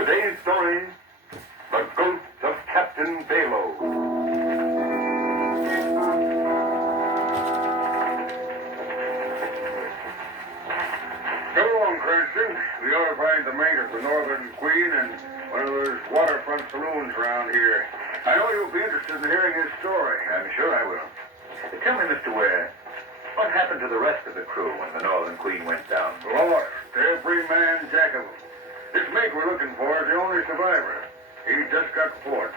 Today's story, The Ghost of Captain Bayloe. Come along, Cranston. We ought to find the mate of the Northern Queen and one of those waterfront saloons around here. I know you'll be interested in hearing his story. I'm sure I will. Tell me, Mr. Ware, what happened to the rest of the crew when the Northern Queen went down? Lost. Every man jack of them. This mate we're looking for is the only survivor. He just got port.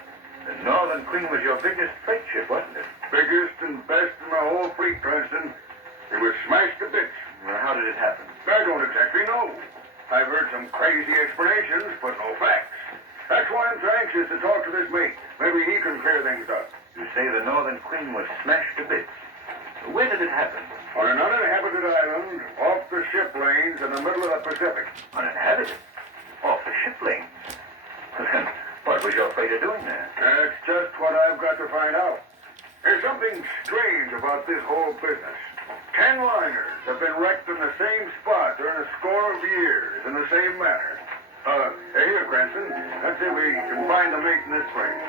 The Northern Queen was your biggest freight ship, wasn't it? Biggest and best in my whole fleet, Cranston. It was smashed to bits. Well, how did it happen? I don't exactly know. I've heard some crazy explanations, but no facts. That's why I'm so anxious to talk to this mate. Maybe he can clear things up. You say the Northern Queen was smashed to bits. Where did it happen? On an uninhabited island, off the ship lanes in the middle of the Pacific. Uninhabited? Off the ship lanes? What was your freighter doing there? That's just what I've got to find out. There's something strange about this whole business. 10 liners have been wrecked in the same spot during a score of years in the same manner. Here, Cranston. Let's see if we can find the mate in this place.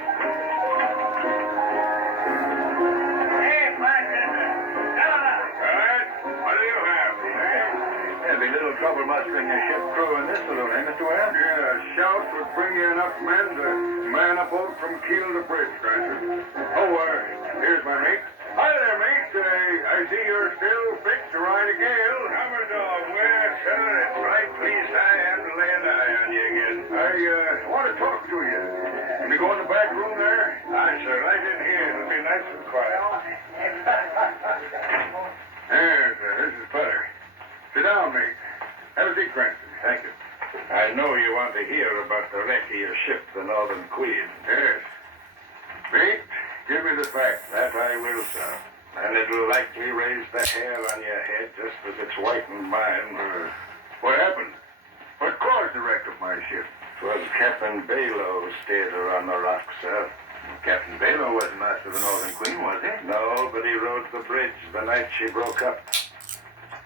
Hey, bartender. Come on. All right. What do you have? There'd be little trouble mustering a ship crew in this saloon, eh, Mr. Ware? Yeah, shouts would bring you enough men to man a boat from keel to bridge, Cranston. Oh, here's my mate. Hi there, mate. I see you're still fixed to ride a gale. Commodore, where, sir? It's right pleased I am to lay an eye on you again. I want to talk to you. Can we go in the back room there? Aye, sir, right in here. It'll be nice and quiet. This is better. Sit down, mate. Have a seat, Cranston. Thank you. I know you want to hear about the wreck of your ship, the Northern Queen. Yes. Mate, give me the facts. That I will, sir. And it'll likely raise the hair on your head just as it's whitened mine. What happened? What caused the wreck of my ship? 'Twas Captain Bayloe stayed her on the rock, sir. Captain Bayloe wasn't master of the Northern Queen, was he? No, but he rode the bridge the night she broke up.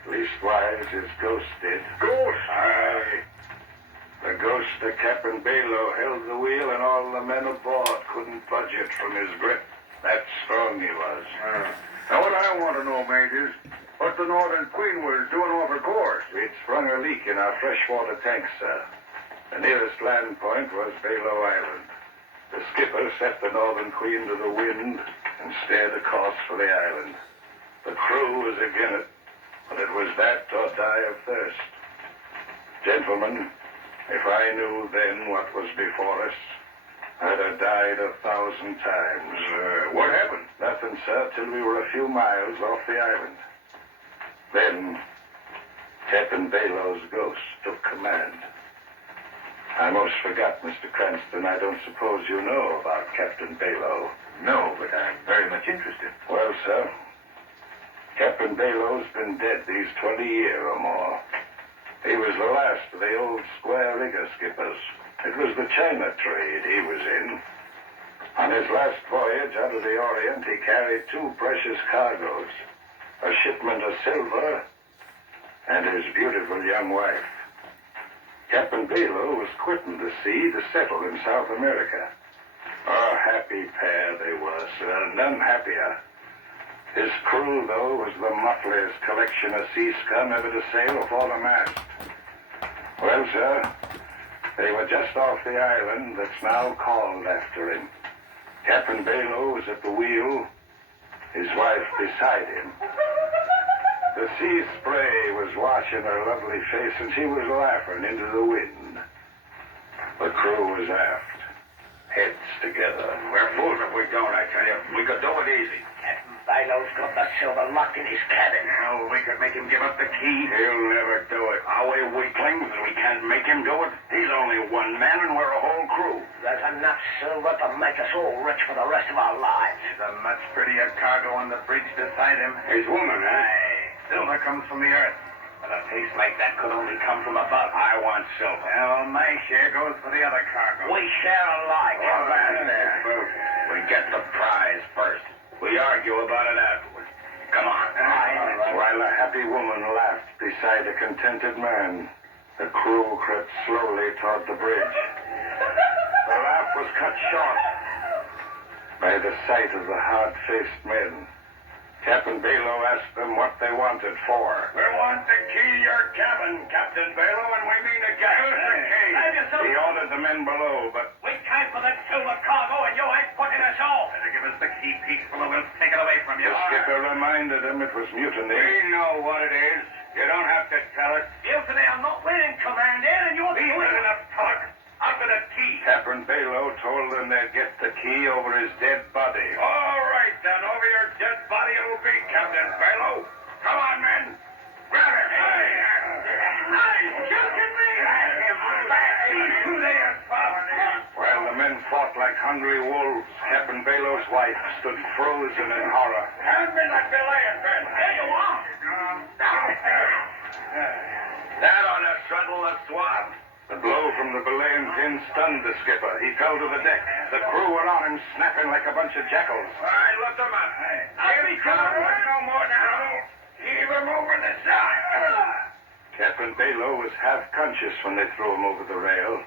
Leastwise, his ghost did. Ghost? Aye. The ghost of Captain Bayloe held the wheel, and all the men aboard couldn't budge it from his grip. That strong he was. Now, what I want to know, mate, is what the Northern Queen was doing off her course. We'd sprung a leak in our freshwater tanks, sir. The nearest land point was Bayloe Island. The skipper set the Northern Queen to the wind and steered a course for the island. The crew was again it, but it was that or die of thirst. Gentlemen, if I knew then what was before us, I'd have died 1,000 times. What happened? Nothing, sir, till we were a few miles off the island. Then, Captain Bayloe's ghost took command. I most forgot, Mr. Cranston. I don't suppose you know about Captain Bayloe. No, but I'm very much interested. Well, sir, Captain Bayloe's been dead these 20 years or more. He was the last of the old square rigger skippers. It was the China trade he was in. On his last voyage out of the Orient, he carried 2 precious cargoes, a shipment of silver and his beautiful young wife. Captain Bayloe was quitting the sea to settle in South America. A happy pair they were, sir, none happier. His crew, though, was the motliest collection of sea scum ever to sail afore the mast. Well, sir, they were just off the island that's now called after him. Captain Bayloe was at the wheel, his wife beside him. The sea spray was washing her lovely face, and she was laughing into the wind. The crew was aft, heads together. We're fools if we don't, I tell you. We could do it easy. Captain Bayloe's got the silver locked in his cabin. Hell, we could make him give up the key. He'll never do it. Are we weaklings and we can't make him do it? He's only one man and we're a whole crew. There's enough silver to make us all rich for the rest of our lives. There's a much prettier cargo on the bridge beside him. His woman, eh? Silver comes from the earth. But a taste like that could only come from above. I want silver. Well, my share goes for the other cargo. We share alike. Well, there. We get the prize first. We argue about it afterwards. Come on. While a happy woman laughed beside a contented man, the crew crept slowly toward the bridge. was cut short by the sight of the hard-faced men. Captain Bayloe asked them what they wanted for. We want the key to your cabin, Captain Bayloe, and we mean to get us the key. Save yourself. He ordered the men below, but We came for the silver cargo, and you ain't putting us off. Better give us the key peaceful or we'll take it away from you. the skipper reminded him it was mutiny. We know what it is. You don't have to tell us. Mutiny, I'm not winning command in, and you're Leave it enough talk. Up to the key. Captain Bayloe told them they'd get the key over his dead body. All right, then. Over your dead body it'll be, Captain Bayloe. Come on, men. Grab him. Hey, shooting me! He's through there, Bob. While the men fought like hungry wolves, Captain Bayloe's wife stood frozen in horror. Hand me that belaying pin. There you are. That ought to settle the swab. The blow from the belaying pin stunned the skipper. He fell to the deck. The crew were on him, snapping like a bunch of jackals. All right, lift him up. I'll be coming. No more now. Heave him over the side. Captain Bayloe was half conscious when they threw him over the rail.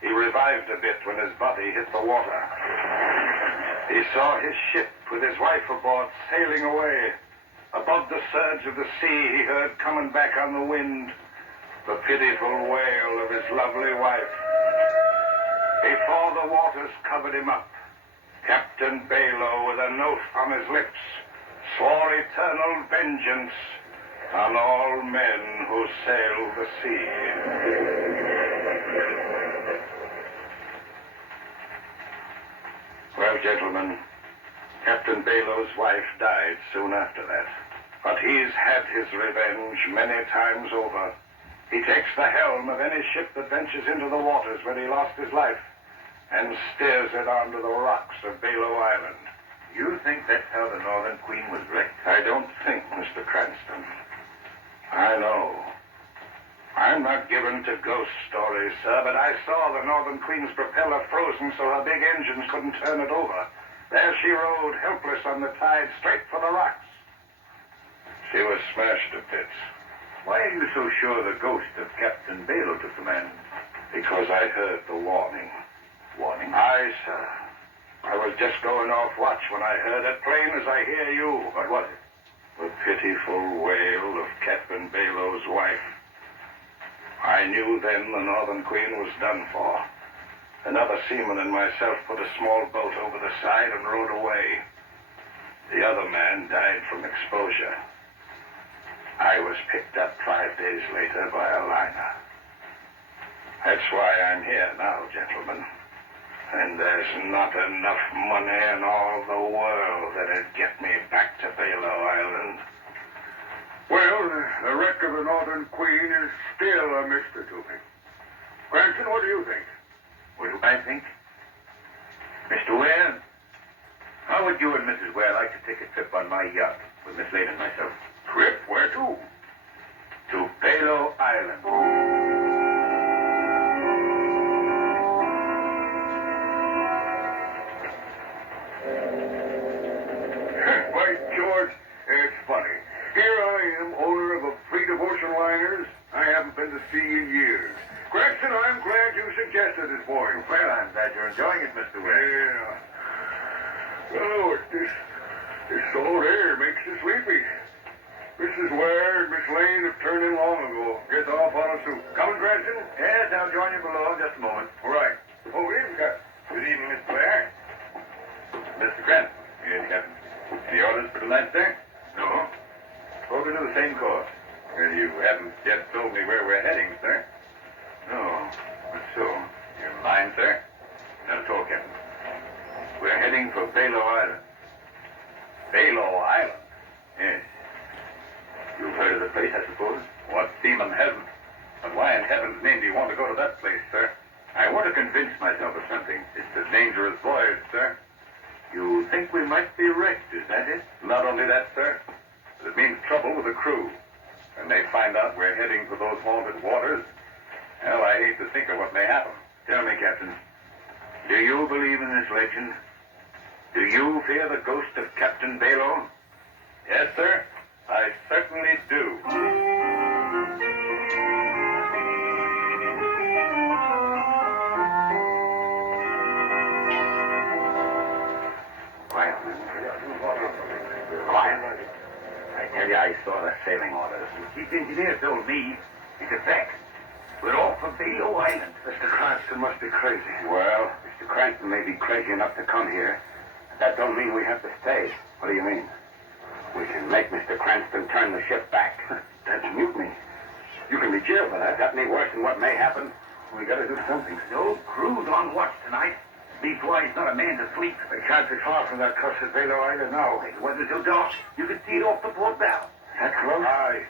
He revived a bit when his body hit the water. He saw his ship with his wife aboard sailing away. Above the surge of the sea, he heard coming back on the wind the pitiful wail of his lovely wife. Before the waters covered him up, Captain Bayloe, with a note on his lips, swore eternal vengeance on all men who sail the sea. Well, gentlemen, Captain Bayloe's wife died soon after that. But he's had his revenge many times over. He takes the helm of any ship that ventures into the waters where he lost his life and steers it onto the rocks of Bayloe Island. You think that's how the Northern Queen was wrecked? I don't think, Mr. Cranston. I know. I'm not given to ghost stories, sir, but I saw the Northern Queen's propeller frozen so her big engines couldn't turn it over. There she rode, helpless on the tide, straight for the rocks. She was smashed to bits. Why are you so sure the ghost of Captain Bayloe took command? Because I heard the warning. Warning? Aye, sir. I was just going off watch when I heard it, plain as I hear you. What was it? The pitiful wail of Captain Bayloe's wife. I knew then the Northern Queen was done for. Another seaman and myself put a small boat over the side and rowed away. The other man died from exposure. I was picked up 5 days later by a liner. That's why I'm here now, gentlemen. And there's not enough money in all the world that'd get me back to Bayloe Island. Well, the wreck of the Northern Queen is still a mystery to me. Cranston, what do you think? What do I think? Mr. Ware, how would you and Mrs. Ware like to take a trip on my yacht with Miss Lane and myself? Trip? Where to? To Bayloe Island. By George, it's funny. Here I am, owner of a fleet of ocean liners I haven't been to sea in years. Cranston, I'm glad you suggested this point. Well, I'm glad you're enjoying it, Mr. Ware. Yeah. Oh, this salt air makes you sleepy. Mrs. Ware and Miss Lane have turned in long ago. Guess I'll follow suit. Coming, Cranston? Yes, I'll join you below in just a moment. All right. Oh, good evening, Captain. Good evening, Miss Ware. Mr. Cranston. Yes, Captain. Any orders for tonight, sir? No. We'll go to the same course. Well, you haven't yet told me where we're heading, sir. No. What's so? You're in line, sir? Not at all, Captain. We're heading for Bayloe Island. Bayloe Island? Yes. You've heard of the place, I suppose? What seaman hasn't? And why in heaven's name do you want to go to that place, sir? I want to convince myself of something. It's a dangerous voyage, sir. You think we might be wrecked, is that it? Not only that, sir, but it means trouble with the crew. When they find out we're heading for those haunted waters, well, I hate to think of what may happen. Tell me, Captain, do you believe in this legend? Do you fear the ghost of Captain Bayloe? Yes, sir, I certainly do. I saw the sailing orders. The chief engineer told me. It's a fact. We're off for Bayloe Island. Mr. Cranston must be crazy. Well, Mr. Cranston may be crazy enough to come here. But that don't mean we have to stay. What do you mean? We can make Mr. Cranston turn the ship back. That's mutiny. You can be jailed for that. Got any worse than what may happen? We gotta do something. No crew's on watch tonight. Leastwise, not a man to sleep. We can't be far from that cursed Bayloe Island now. It wasn't so dark. You could see it off the port bow. That close? Aye.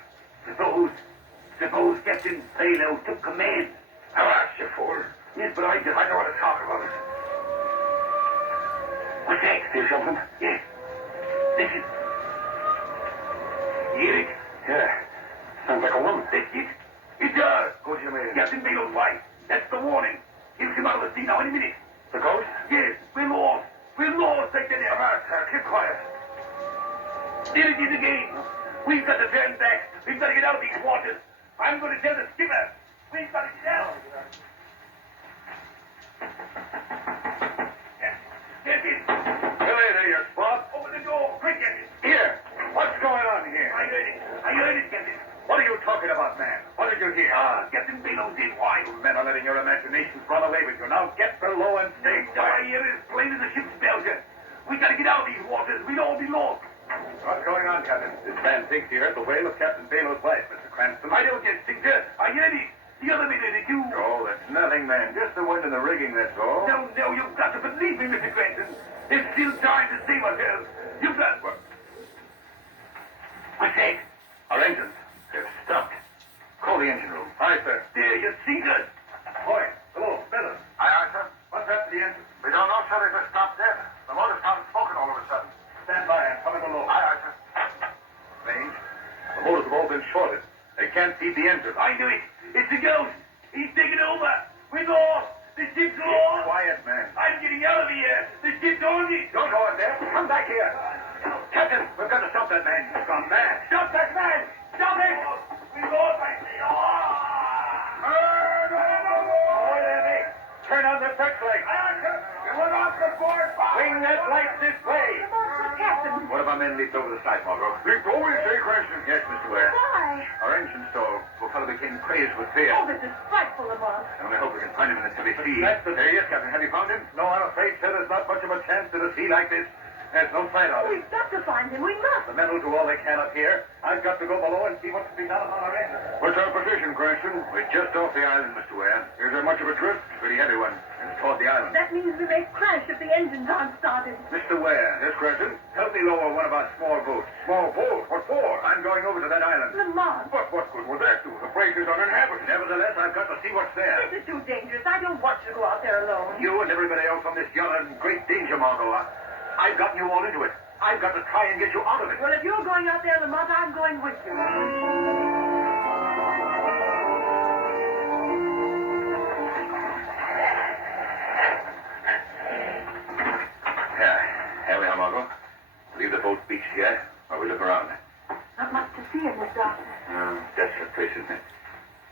Suppose Captain Bayloe took command. I'll ask you, fool. Yes, but I don't want to talk about it. What's that? Hear something? Yes. Listen. Hear it? Yeah. Sounds like a woman. That's it. It does. What do you mean? Captain Bayloe's wife. That's the warning. He'll come out of the sea now any minute. The ghost? Yes, we're lost. We're lost, I tell you. Keep quiet. There it is again. We've got to turn back. We've got to get out of these waters. I'm going to tell the skipper. We've got to get out. Get in. Billy, there, you spot. Open the door. Quick, get in. Here. What's going on here? I heard it. I heard it, Captain. What are you talking about, man? What did you hear? Captain Bayloe did why? You men are letting your imaginations run away with you. Now get below and stay I quiet. hear it as plain as a ship's bell, sir. We got to get out of these waters. We'd all be lost. What's going on, Captain? This man thinks he heard the wail of Captain Bayloe's wife, Mr. Cranston. I don't just think, sir. I heard it. The other minute it too. Oh, that's nothing, man. Just the wind in the rigging, that's all. No, you've got to believe me, Mr. Cranston. There's still time to save ourselves. You've got... What's that? Our engines. They're stopped. Call the engine room. Aye, sir. There, you see, sir. Boy, hello, Miller. Aye, sir. What's happened to the engine? We don't know, sir. They just stopped dead. The motor started smoking all of a sudden. Stand by. I'm coming below. Aye, sir. Strange. The motors have all been shorted. They can't feed the engine. I knew it. It's the ghost. He's taking over. We're lost. The ship's lost. Quiet, man. I'm getting out of here. The ship's on me. Don't go in there. Come back here. Captain, we've got to stop that man. He's gone mad. Stop that man. Stop it. We lost, I say. Boy, there, Nick. Turn on the searchlight. We're off the board. Bring that light this way. Captain. One of our men leaped over the side, Margot. Leaped over, you say, Cranston? Yes, Mr. Ware. Why? Our engine stalled. Poor fellow became crazed with fear. Oh, this is frightful, Lamont. I only hope we can find him in this heavy sea. Yes, Captain. Have you found him? No, I'm afraid, sir. There's not much of a chance in a sea like this. There's no sign of him. We've got to find him. We must. The men will do all they can up here. I've got to go below and see what can be done on our end. What's our position, Cranston? We're just off the island, Mr. Ware. Is there much of a drift? Pretty heavy one. And it's toward the island. That means we may crash if the engines aren't started. Mr. Ware, Yes, Cranston? help me lower one of our small boats. Small boat? What for? I'm going over to that island. Lamont, But what good will that do? The place is uninhabited. Nevertheless, I've got to see what's there. this is too dangerous. I don't want you to go out there alone. You and everybody else on this yacht are in great danger, Margot. I've gotten you all into it. I've got to try and get you out of it. Well, if you're going out there, Lamont, I'm going with you. Here we are, Margot. Leave the boat beached here while we look around. Not much to see in this darkness. Desolate place, isn't it?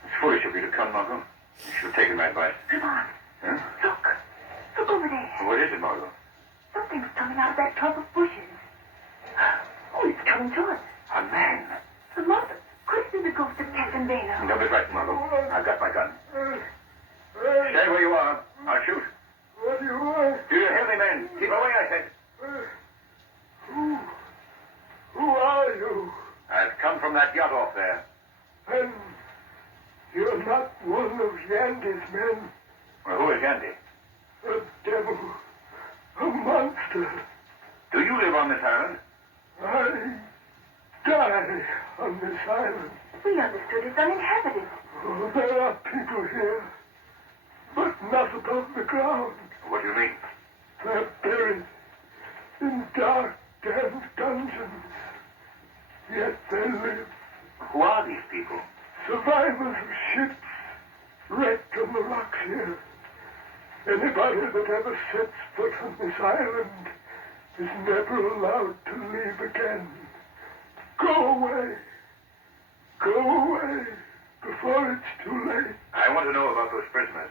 It's foolish of you to come, Margot. You should have taken my advice. Come on. Huh? Look. Look over there. What is it, Margot? Something's coming out of that clump of bushes. Oh, it's coming to us. A man. Lamont, could it be the ghost of Captain Bayloe? Don't be frightened, Margot. I've got my gun. Stay where you are. I'll shoot. What do you want? Do you hear me, men? Keep away, I said. Who are you? I've come from that yacht off there. And you're not one of Yandy's men. Well, who is Yandy? A devil. A monster. Do you live on this island? I die on this island. We understood it's uninhabited. Oh, there are people here, but not above the ground. What do you mean? They're buried in dark, damp dungeons. Yet they live. Who are these people? Survivors of ships wrecked on the rocks here. Anybody that ever sets foot on this island is never allowed to leave again. Go away. Go away before it's too late. I want to know about those prisoners.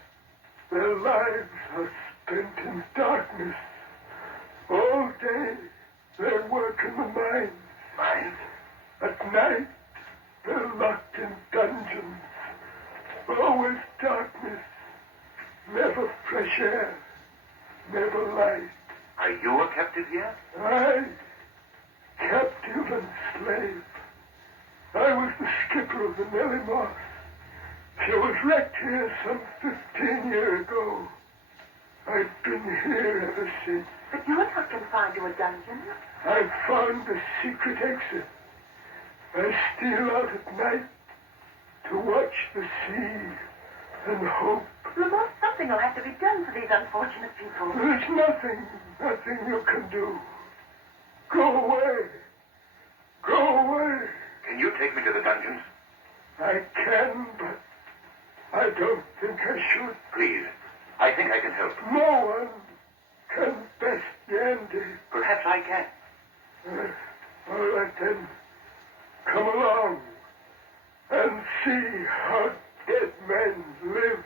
Their lives are spent in darkness. All day they work in the mines. Mines? At night, they're locked in dungeons. Always darkness. Never fresh air. Never light. Are you a captive here? I, captive and slave. I was the skipper of the Nellie Moss. She was wrecked here some 15 years ago. I've been here ever since. But you're not confined to a dungeon. I found the secret exit. I steal out at night to watch the sea and hope. Lamont, something will have to be done for these unfortunate people. There's nothing you can do. Go away. Go away. Can you take me to the dungeons? I can, but I don't think I should. Please. I think I can help. No one can best Yandy. Perhaps I can. All right then. Come along and see how dead men live.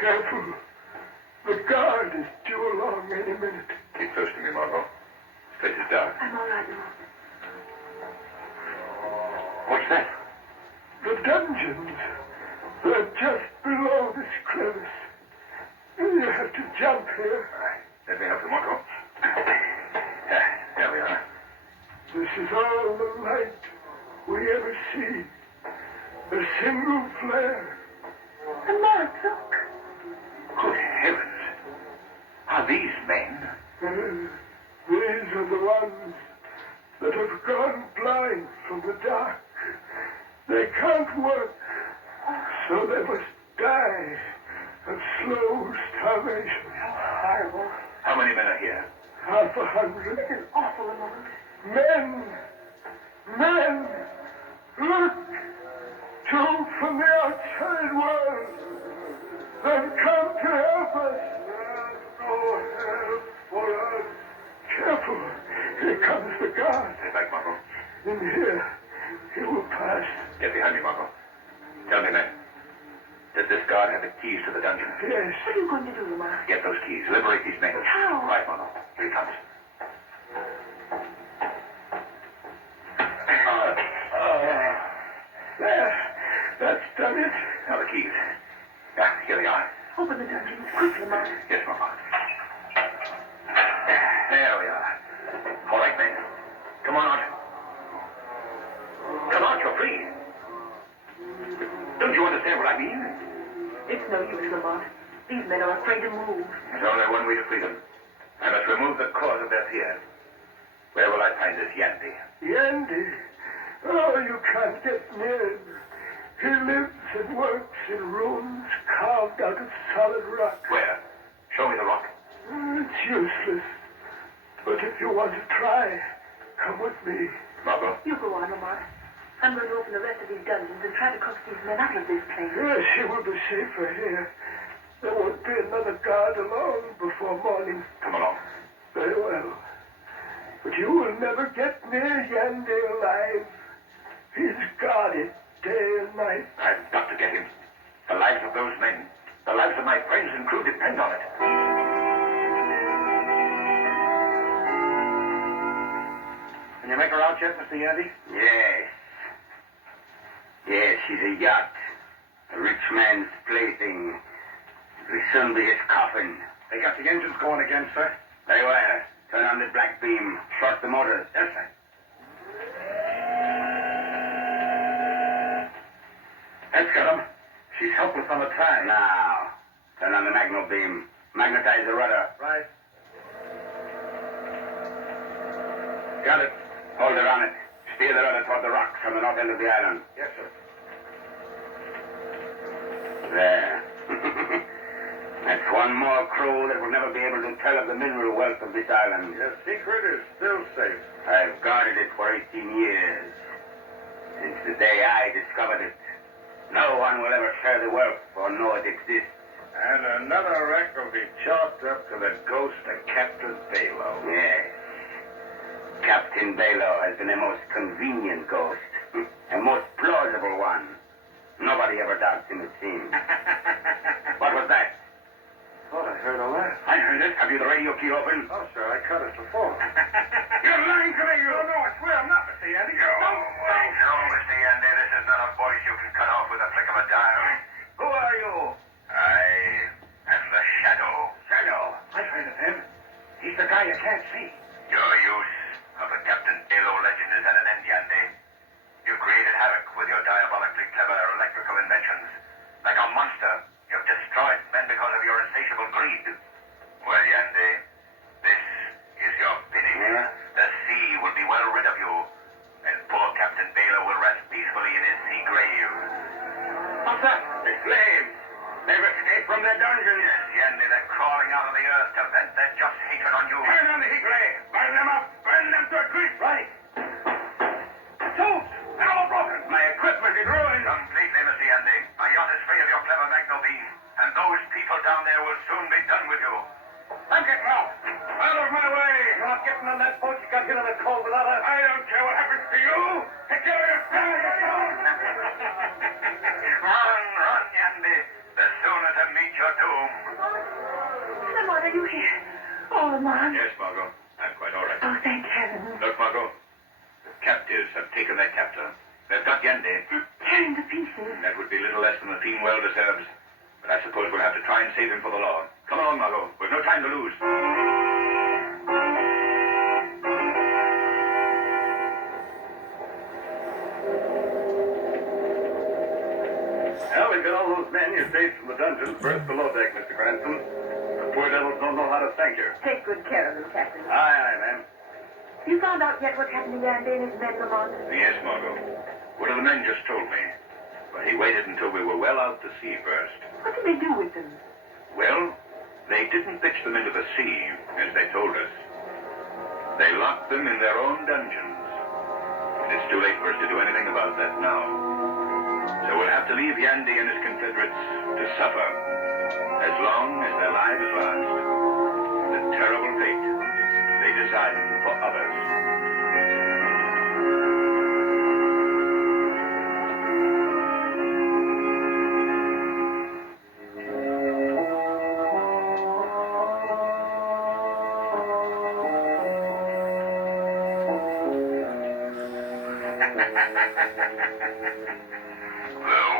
Careful. The guard is due along any minute. Keep close to me, Margot. This place is dark. I'm all right, Lamont. What's that? The dungeons. They're just below this crevice. You have to jump here. All right. Let me help you, Margot. There we are. This is all the light we ever see. A single flare. Lamont, look. Good heavens. Are these men? These are the ones that have gone blind from the dark. They can't work, so they must die of slow starvation. Horrible. How many men are here? 100. This is awful, Lamont. Men! Men! Look! Two from the outside world! They've come to help us! There's no help for us! Careful! Here comes the guard. Stay back, Margot. In here, he will pass. Get behind me, Margot. Tell me, men. Does this guard have the keys to the dungeon? Yes. What are you going to do, Lamont? Get those keys. Liberate these men. How? Right, Margot. Here he comes. There. That's done it. Now the keys. Yeah, here they are. Open the dungeons quick, Lamont. Yes, Margot. There we are. All right, men. Come on out. Come out, you're free. Don't you understand what I mean? It's no use, Lamont. These men are afraid to move. There's only one way to free them. I must remove the cause of their fear. Where will I find this Yandy? Yandy? Oh, you can't get near him. He lives and works in rooms carved out of solid rock. Where? Show me the rock. It's useless. But if you want to try, come with me. Margot? You go on, Lamont. I'm going to open the rest of these dungeons and try to coax these men out of this place. Yes, you will be safer here. There won't be another guard along before morning. Come along. Very well. But you will never get near Yandy alive. He's guarded day and night. I've got to get him. The lives of those men, the lives of my friends and crew depend on it. Can you make her out yet, Mr. Yandy? Yes. Yes, she's a yacht. A rich man's plaything. It will soon be his coffin. They got the engines going again, sir. Very well. Turn on the black beam. Short the motors. Yes, sir. That's got him. She's helpless on the tie. Now, turn on the magno beam. Magnetize the rudder. Right. Got it. Hold her on it. Steer the rudder toward the rocks on the north end of the island. Yes, sir. There. That's one more crew that will never be able to tell of the mineral wealth of this island. Your secret is still safe. I've guarded it for 18 years. Since the day I discovered it. No one will ever share the wealth or know it exists. And another wreck will be chalked up to the ghost of Captain Bayloe. Yes. Captain Bayloe has been a most convenient ghost. A most plausible one. Nobody ever doubts in the scene. What was that? Thought I heard a laugh. I heard it. Have you the radio key open? Oh, sir, I cut it before. You're lying to me, you! No, I swear I'm not, Mr. Yandy. No, Mr. Yandy, this is not a voice you can cut off with a flick of a dial. Who are you? I am the Shadow. Shadow. I've heard of him. He's the guy you can't see. Your use of the Captain Bayloe legend is at an end, Yandy. You created havoc with your diabolically clever electrical inventions. Like a monster, you've destroyed men because of your insatiable greed. Well, Yandy, this is your finish. Yeah? The sea will be well rid of you, and poor Captain Bayloe will rest peacefully in his sea grave. What's that? The slaves. They've escaped from their dungeon. Yes, Yandy, they're crawling out of the earth to vent their just hatred on you. Burn on the heat ray. Burn them up. Burn them to a crisp. Right. Tubes. They're all broken. My equipment is ruined. Completely, Mr. Yandy. My yacht is free of your clever magno beam, and those people down there will soon be done with you. I'm getting out. Out of my way. You're not getting on that boat. You got hit in the cold without us. I don't care what happens to you. Take care of yourself. Run, Yandy. The sooner to meet your doom. Lamont, are you here? Oh, Lamont. Yes, Margot. I'm quite all right. Oh, thank heaven. Look, Margot. The captives have taken their captor. They've got Yandy. Tearing to pieces. That would be little less than the theme well deserves. But I suppose we'll have to try and save him for the law. Come along, Margot. We've no time to lose. Well, we've got all those men you saved from the dungeons berthed below deck, Mr. Cranston. The poor devils don't know how to thank you. Take good care of them, Captain. Aye, aye, ma'am. You found out yet what happened to Yandy and his men, Lamont? Yes, Margot. One of the men just told me. But he waited until we were well out to sea first. What did they do with them? Well, they didn't pitch them into the sea, as they told us. They locked them in their own dungeons. And it's too late for us to do anything about that now. So we'll have to leave Yandy and his Confederates to suffer as long as their lives last. The terrible fate they designed for others. The